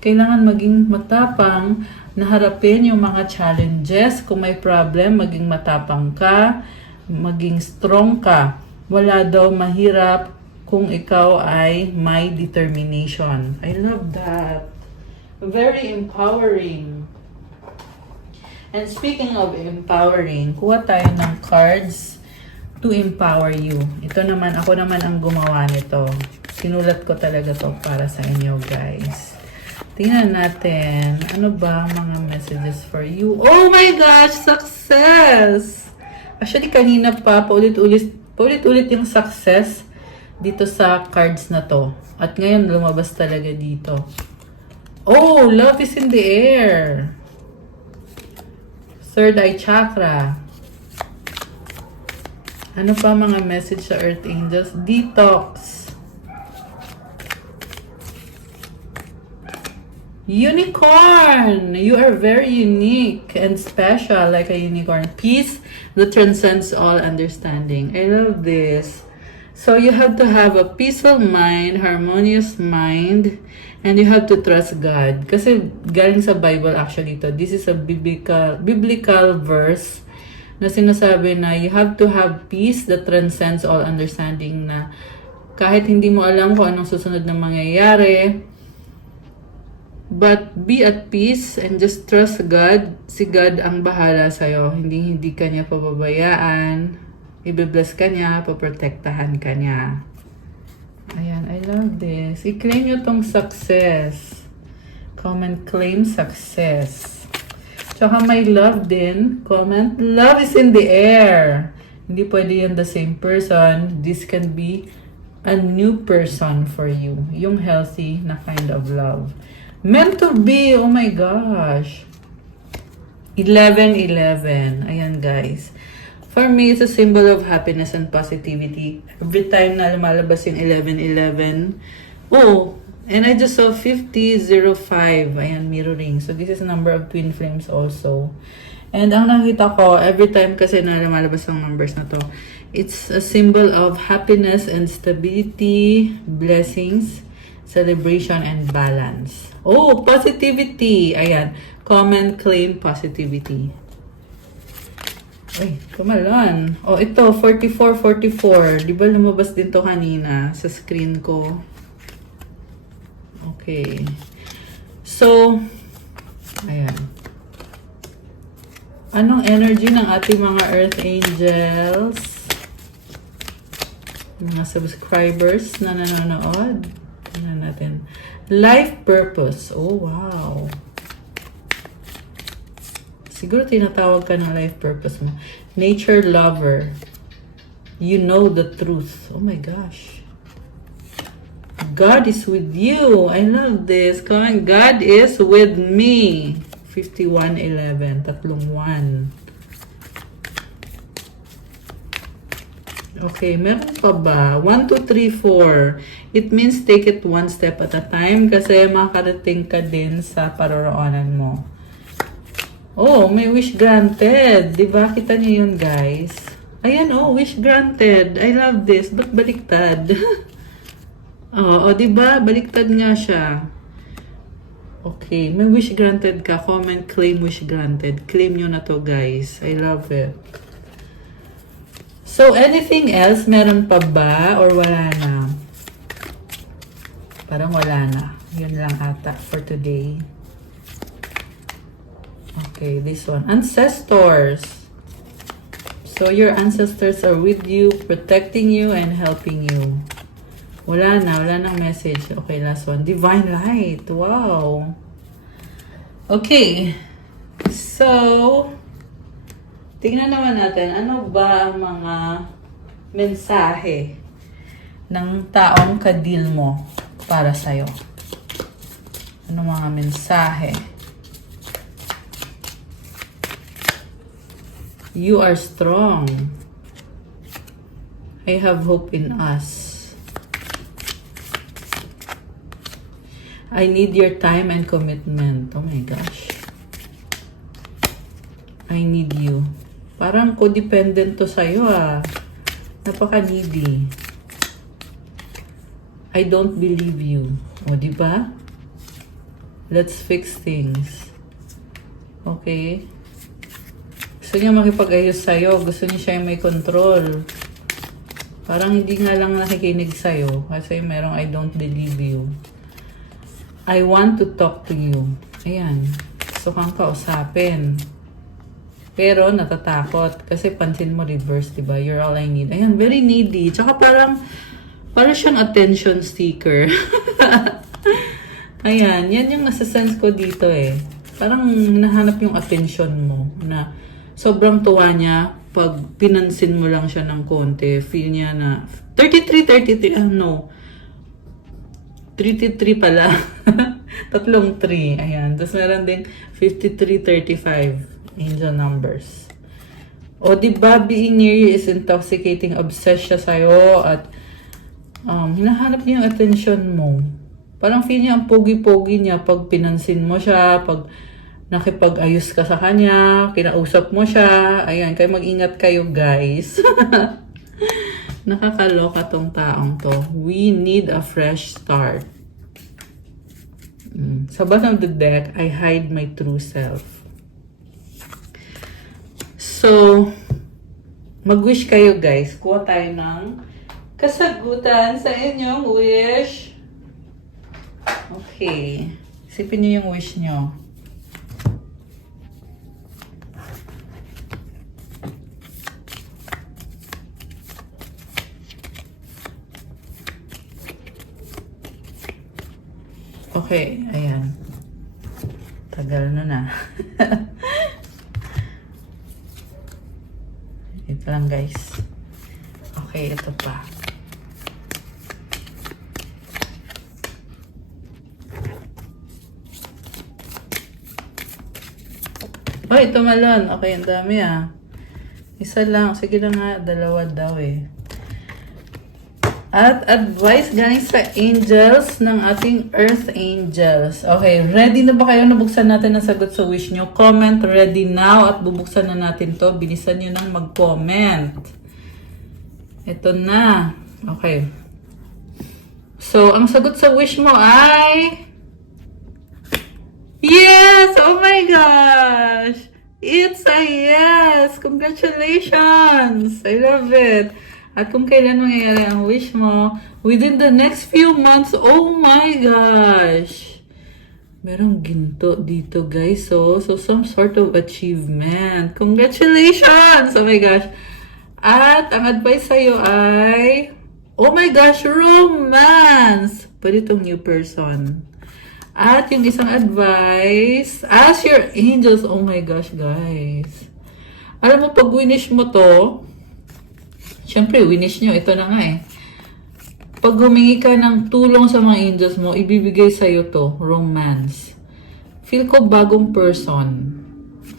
Kailangan maging matapang na harapin yung mga challenges. Kung may problem, maging matapang ka, maging strong ka. Wala daw mahirap kung ikaw ay may determination. I love that. Very empowering. And speaking of empowering, kuha tayo ng cards to empower you. Ito naman, ako naman ang gumawa nito. Sinulat ko talaga to para sa inyo, guys. Tingnan natin, ano ba mga messages for you? Oh my gosh, success! Actually, kanina pa, paulit-ulit yung success dito sa cards na to. At ngayon, lumabas talaga dito. Oh, love is in the air. Third eye chakra. Ano pa mga message sa Earth Angels? Detox. Unicorn! You are very unique and special like a unicorn. Peace that transcends all understanding. I love this. So you have to have a peaceful mind, harmonious mind, and you have to trust God. Kasi galing sa Bible actually to. This is a biblical verse na sinasabi na you have to have peace that transcends all understanding, na kahit hindi mo alam kung anong susunod na mangyayari, but be at peace and just trust God. Si God ang bahala sa'yo. Hindi ka niya pababayaan. I-bless ka niya, paprotektahan ka niya. Ayan, I love this. I-claim nyo tong success. Comment, claim success. Tsaka may love din. Comment, love is in the air. Hindi pwede yan the same person. This can be a new person for you. Yung healthy na kind of love. Meant to be, oh my gosh. 11-11. Ayan guys. For me, it's a symbol of happiness and positivity. Every time na lumalabas yung 11-11, oh, and I just saw 50-05. Ayan, mirroring. So, this is a number of twin flames also. And ang nakita ko, every time kasi na lumalabas ang numbers na to, it's a symbol of happiness and stability, blessings, celebration, and balance. Oh, positivity! Ayan. Comment, claim, positivity. Ay, kumalan. Oh, ito, 44-44. Di ba lumabas din to kanina sa screen ko? Okay. So, ayan. Anong energy ng ating mga Earth Angels? Mga subscribers na nanonood? Tingnan natin. Life purpose. Oh, wow. Siguro tinatawag ka ng life purpose mo. Nature lover. You know the truth. Oh my gosh. God is with you. I love this. Comment, God is with me. 51-11. Tatlong 1. Okay, meron pa ba? 1, 2, 3, 4. It means take it one step at a time kasi makarating ka din sa paroroonan mo. Oh, may wish granted. Diba? Kita niyo yun, guys. Ayan, oh, wish granted. I love this. Ba't baliktad? Oh, diba? Baliktad nga siya. Okay, may wish granted ka. Comment, claim wish granted. Claim nyo na to, guys. I love it. So, anything else? Meron pa ba? Or wala na? Parang wala na. Yun lang ata for today. Okay, this one. Ancestors. So, your ancestors are with you, protecting you, and helping you. Wala na. Wala nang message. Okay, last one. Divine light. Wow. Okay. So, tingnan naman natin. Ano ba ang mga mensahe ng taong kadil mo para sa'yo? Ano mga mensahe? You are strong. I have hope in us. I need your time and commitment. Oh my gosh. I need you. Parang codependent to sa'yo ah. Napaka-needy. I don't believe you. O, diba? Let's fix things. Okay? Gusto niya makipag-ayos sa'yo. Gusto niya siya yung may control. Parang hindi nga lang nakikinig sa'yo. Kasi merong I don't believe you. I want to talk to you. Ayan. Gusto kang kausapin. Pero natatakot. Kasi pansin mo reverse, diba? You're all I need. Ayan, very needy. Tsaka parang siyang attention seeker. Ayan, yan yung nasa-sense ko dito eh. Parang nahanap yung attention mo na sobrang tuwa niya pag pinansin mo lang siya ng konti. Feel niya na 33, no. 33 pala. Tatlong 3. Ayan. Tapos meron din 53-35. Angel numbers. O diba, being near you is intoxicating. Obsessed siya sa'yo at hinahanap niya yung attention mo. Parang feel niya ang pogi-pogi niya pag pinansin mo siya, pag nakipag-ayos ka sa kanya, kinausap mo siya. Ayan, kaya mag-ingat kayo guys. Nakakaloka tong taong to. We need a fresh start. Sa bottom of the deck, I hide my true self. So, mag-wish kayo guys. Kuha tayo ng kasagutan sa inyong wish. Okay. Isipin niyo yung wish niyo. Okay, ayan. Tagal na. Ito lang guys. Okay, ito pa. Ay, tumalon. Okay, ang dami ah. Isa lang. Sige na nga, dalawa daw eh. At advice galing sa angels ng ating earth angels. Okay, ready na ba kayo? Nabuksan natin ang sagot sa wish nyo. Comment ready now at bubuksan na natin to. Bilisan nyo nang mag-comment. Ito na. Okay. So, ang sagot sa wish mo ay... Yes! Oh my gosh! It's a yes! Congratulations! I love it! At kung kailan mangyayari ang wish mo, within the next few months, oh my gosh! Merong ginto dito, guys. So some sort of achievement. Congratulations! Oh my gosh! At ang advice sa'yo ay, oh my gosh, romance! Pwede itong new person. At yung isang advice, ask your angels. Oh my gosh, guys. Alam mo, pag winish mo to, syempre, winish nyo. Ito na nga eh. Pag humingi ka ng tulong sa mga angels mo, ibibigay sa'yo to, romance. Feel ko bagong person.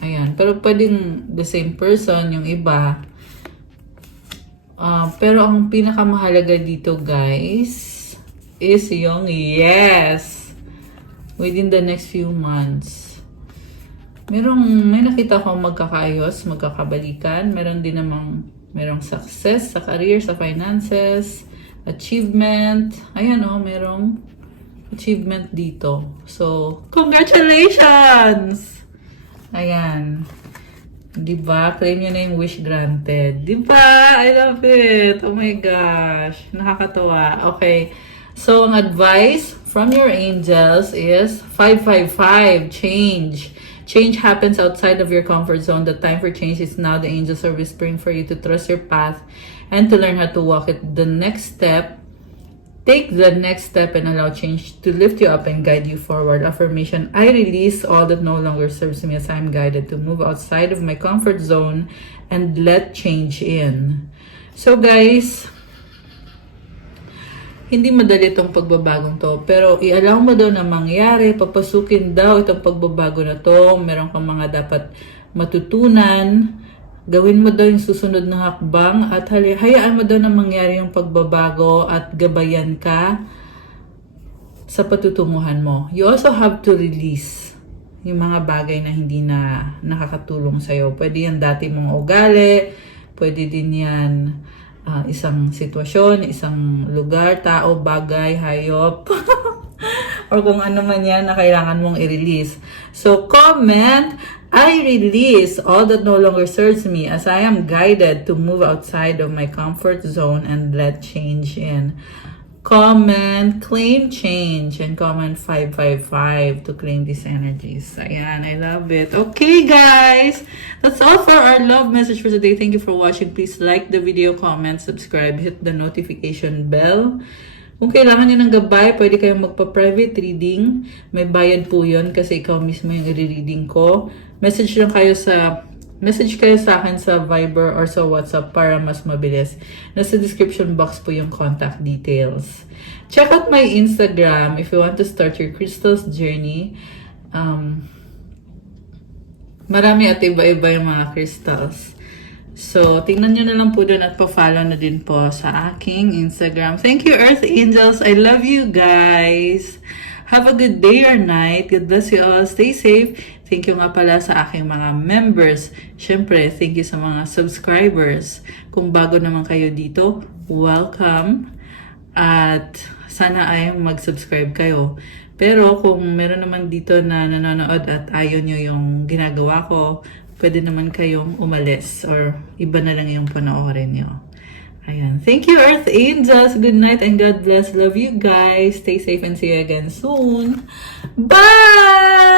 Ayan. Pero pwedeng the same person, yung iba. Pero ang pinakamahalaga dito, guys, is yung yes. Within the next few months. May nakita ko magkakaayos, magkakabalikan. Meron din namang merong success sa career, sa finances, achievement. Ayan o, merong achievement dito. So, congratulations! Ayan. Diba? Claim nyo na yung wish granted. Diba? I love it. Oh my gosh. Nakakatawa. Okay. So, ang advice from your angels is 555, change. Change happens outside of your comfort zone. The time for change is now. The angels are whispering for you to trust your path and to learn how to walk it. The next step, take the next step and allow change to lift you up and guide you forward. Affirmation, I release all that no longer serves me as I am guided to move outside of my comfort zone and let change in. So guys, hindi madali itong pagbabagong to, pero i-allow mo daw na mangyari, papasukin daw itong pagbabago na to, meron kang mga dapat matutunan, gawin mo daw yung susunod na hakbang, at hayaan mo daw na mangyari yung pagbabago at gabayan ka sa patutunguhan mo. You also have to release yung mga bagay na hindi na nakakatulong sa'yo. Pwede yan dati mong ugali, pwede din yan isang sitwasyon, isang lugar, tao, bagay, hayop, or kung ano man yan na kailangan mong i-release. So, comment, I release all that no longer serves me as I am guided to move outside of my comfort zone and let change in. Comment, claim change, and comment 555 to claim these energies. Ayan, I love it. Okay, guys. That's all for our love message for today. Thank you for watching. Please like the video, comment, subscribe, hit the notification bell. Kung kailangan nyo ng gabay, pwede kayong magpa-private reading. May bayad po yun kasi ikaw mismo yung i-reading ko. Message kayo sa akin sa Viber or sa WhatsApp para mas mabilis. Nasa description box po yung contact details. Check out my Instagram if you want to start your crystals journey. Marami at iba-iba yung mga crystals. So, tingnan nyo na lang po dun at pa-follow na din po sa aking Instagram. Thank you, Earth Angels. I love you guys. Have a good day or night. God bless you all. Stay safe. Thank you nga pala sa aking mga members. Siyempre, thank you sa mga subscribers. Kung bago naman kayo dito, welcome. At sana ay mag-subscribe kayo. Pero kung meron naman dito na nanonood at ayaw nyo yung ginagawa ko, pwede naman kayong umalis or iba na lang yung panoorin nyo. Ayan. Thank you, Earth Angels. Good night and God bless. Love you guys. Stay safe and see you again soon. Bye!